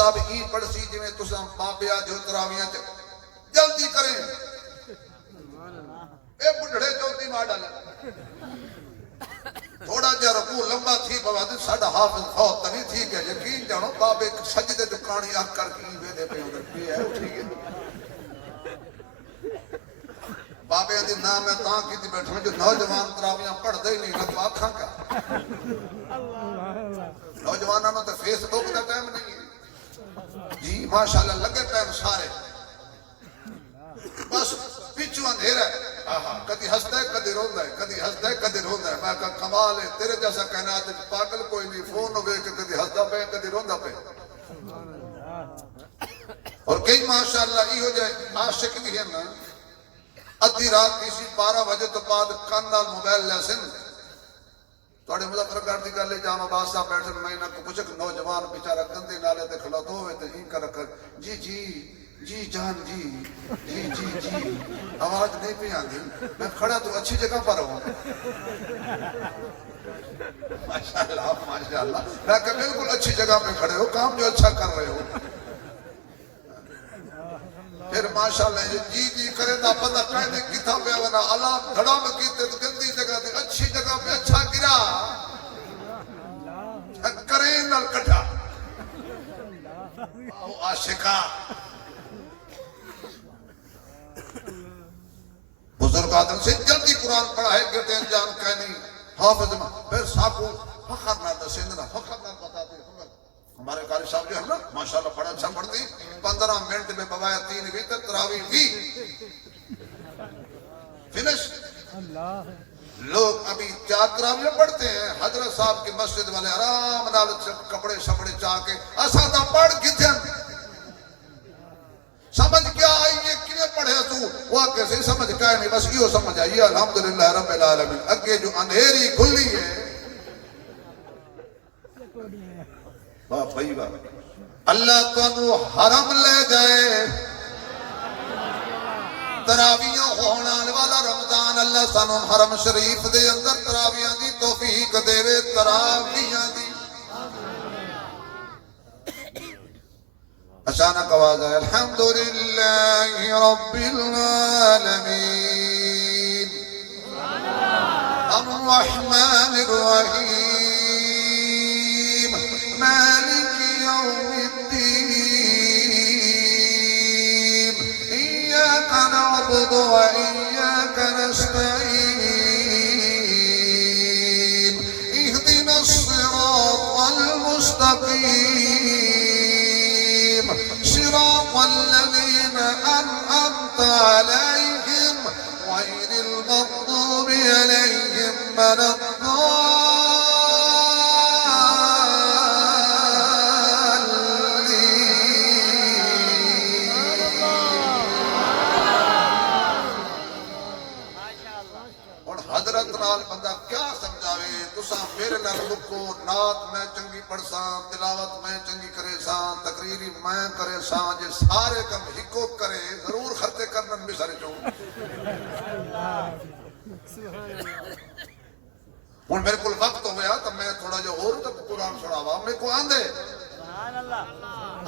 صاحب ای پڑسی جی میں تساں بابیا جو تراویاں جلدی کریں اے بڑھڑے چوتی ماڈل تھوڑا جا رکوع لمبا تھی بوادی ساڑھا حافظ فوت تنی تھی کہ یقین جانو بابے سجدے دکانی آکھ کر کی ویدے پہ ادھر پی ہے اٹھی گئے بابے دی نام ہے تاں کی تھی بیٹھے جو نوجوان تراویاں پڑھ دے نہیں لگ آکھاں کا نوجوانوں نے تو فیس بک دا ٹائم نہیں ہے جی ماشاءاللہ لگے ٹائم سارے بس پیچھو اندھیرا ہے کدی ہستا ہے کدی روندا ہے کدی ہستا ہے کدی روندا ہے میں کہا کمال ہے تیرے جیسا کائنات پاگل کوئی نہیں فون ہوئے کہ کدی ہستا پہ کدی روندا پہ اور کئی ماشاءاللہ ای ہو جائے عاشق بھی ہے نا ادھی رات کسی 12 بجے تو بعد کان نال موبائل لے سن توڑے مظفر گھر دی گل جام عباس صاحب بیٹھے میں نہ کو پوچھ نوجوان بیچارہ گندے نالے تے کھلوتو ہوئے تے ہی کر جی جی جی جان جی جی جی جی آواز نہیں پہ آندی میں کھڑا تو اچھی جگہ پر ہوں ماشاءاللہ ماشاءاللہ میں کہ بالکل اچھی جگہ پہ کھڑے ہو کام جو اچھا کر رہے ہو پھر ماشاءاللہ جی جی کرے دا پتہ کہنے کتھا پہ ونا اللہ دھڑا میں کیتے تو گندی جگہ تے اچھی جگہ پہ اچھا گرا کریں نال کٹھا او عاشقہ بزرگ آدم سے جلدی قرآن پڑھا ہے گرتے انجان کہنی حافظ پھر ساکو فخر نہ دسندنا فخر نہ بتاتے ہمارے قاری صاحب جو ہے نا ماشاءاللہ بڑا اچھا پڑھتی 15 منٹ میں بوایا 3 بھی تک تراوی بھی فنش لوگ ابھی 4 تراویاں پڑھتے ہیں حضرت صاحب کی مسجد والے آرام نال کپڑے شپڑے چاہ کے اسادہ پڑھ گتھن سمجھ کیا آئی یہ کنے پڑھے تو وہ کیسے سمجھ کیا نہیں بس یہ سمجھ آئی الحمدللہ رب العالمین اگے جو اندھیری کھلی ہے واہ بھائی واہ اللہ تو حرم لے جائے تراویاں ہونا والا رمضان اللہ سانو حرم شریف دے اندر تراویاں دی توفیق دے وے تراویاں دی اچانک آواز ہے الحمدللہ رب العالمین الرحمن الرحیم مالک یوم الدین ایاک نعبد و ایاک نستعین اهدنا الصراط المستقیم صراط الذين أنعمت عليهم غير المغضوب عليهم ولا بندہ کیا سمجھاوے تساں میرے نال رکو نات میں چنگی پڑھساں تلاوت میں چنگی کرے ساں تقریری میں کرے ساں جے سارے کم ہکو کرے ضرور خرچے کرنن بھی سارے چوں ہن میرے کول وقت ہو گیا تو میں تھوڑا جو اور تک قرآن سناوا میرے کو آندے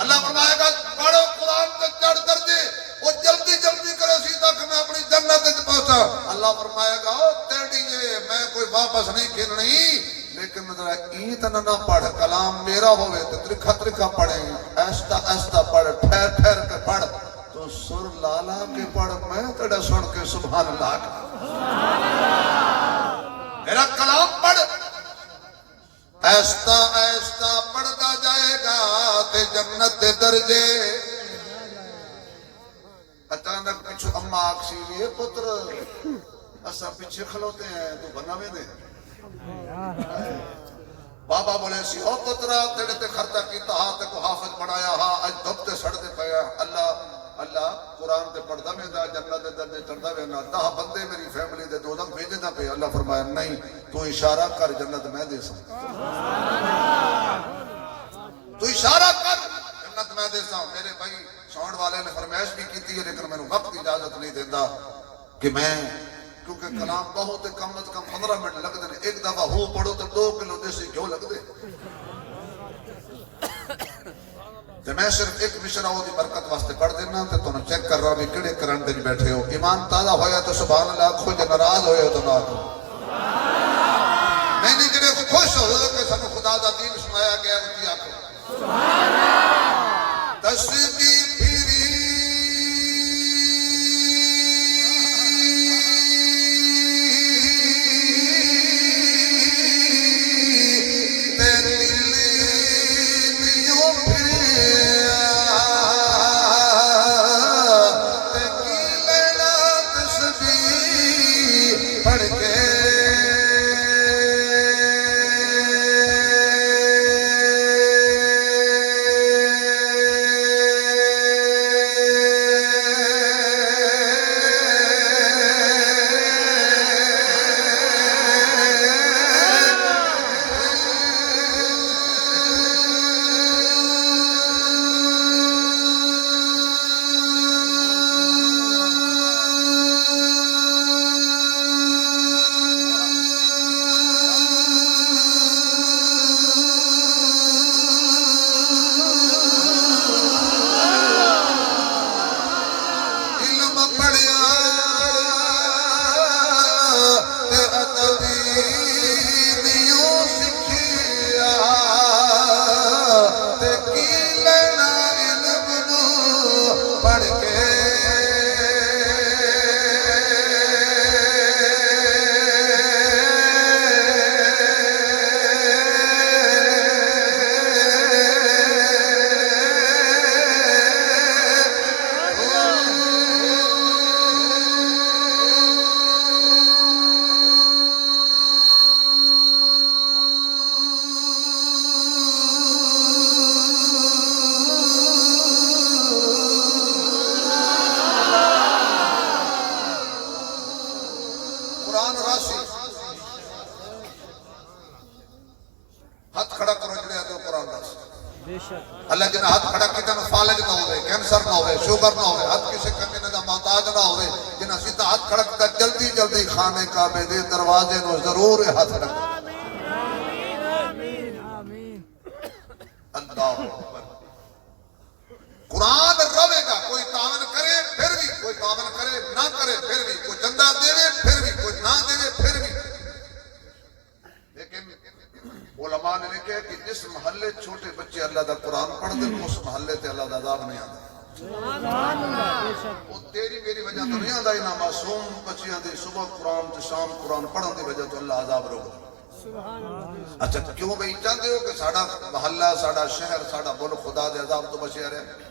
اللہ فرمائے گا پڑھو قرآن تے چڑھ درجے وہ جلدی جلدی کرے سی تک میں اپنی جنت تے پہنچا اللہ فرمائے گا او تیڑی میں کوئی واپس نہیں کھلنی لیکن ذرا ایت نہ پڑھ کلام میرا ہوئے تو ترکھا ترکھا پڑھیں ایستا ایستا پڑھ ٹھہر ٹھہر کے پڑھ تو سر لالا کے پڑھ میں تیڑا سن کے سبحان اللہ کا میرا کلام پڑھ ایستا ایستا پڑھتا جائے گا تے جنت دے درجے اچانک پچھو اممہ آکسی لیے پتر اسا پیچھے کھلوتے ہیں تو بناوے دے بابا بولے سی او پترہ تیڑے تے خرچہ کی تہا تے کو حافظ بنایا ہاں اج دب تے سڑ دے پیا اللہ قرآن تے پڑھدا میں دا جنت دے درجے چڑھدا وے نا 10 بندے میری فیملی دے دوزخ بھیجے دا پہ اللہ فرمایا نہیں تو اشارہ کر جنت میں دے سکتا تو اشارہ کر جنت میں دے سا میرے بھائی ساؤنڈ والے نے فرمائش بھی کی تھی لیکن میں نے وقت اجازت نہیں دیتا کہ میں کیونکہ کلام بہت کم از کم 15 منٹ لگ دے ایک دفعہ ہو پڑھو تو 2 کلو دیسی گھیو لگ دے تے میں صرف ایک مشرا وہ دی برکت واسطے پڑھ دینا تے تانوں چیک کر رہا بھی کہڑے کرنٹ وچ بیٹھے ہو. ایمان تازہ ہویا تو سبحان اللہ آکھو، جے ناراض ہوئے ہو تو نہ آکھو. میں نہیں جڑے خوش ہو کہ سانو خدا دا دین سنایا گیا اونچی آکھو سبحان اللہ. تسبیح پھری ہاتھ کھڑا کرو جڑے تو قرآن دس. اللہ جنہیں ہاتھ کھڑا کیتا نہ فالج نہ ہوئے، کینسر نہ ہوئے، شوگر نہ ہوئے، ہاتھ کسی کمینہ دا محتاج نہ ہوئے. جنہیں سیدھا ہاتھ کھڑا کیتا جلدی جلدی خانے کعبے دے دروازے نو ضرور ہاتھ رکھ. اللہ قرآن روے گا، کوئی تعاون کرے پھر بھی، کوئی تعاون کرے نہ کرے پھر بھی، کوئی چندہ دے پھر بھی، کوئی نہ دے پھر بھی. لیکن علماء نے لکھا کہ جس محلے چھوٹے بچے اللہ دا قرآن پڑھ دیں اس محلے تے اللہ دا عذاب نہیں آتا. وہ تیری میری وجہ تو نہیں آتا، انہاں معصوم بچیاں دی صبح قرآن تے شام قرآن پڑھن دی وجہ تو اللہ عذاب روک دے. اچھا کیوں بھئی چاہتے ہو کہ ساڑا محلہ، ساڑا شہر، ساڑا ملک خدا دے عذاب تو بچے رہے؟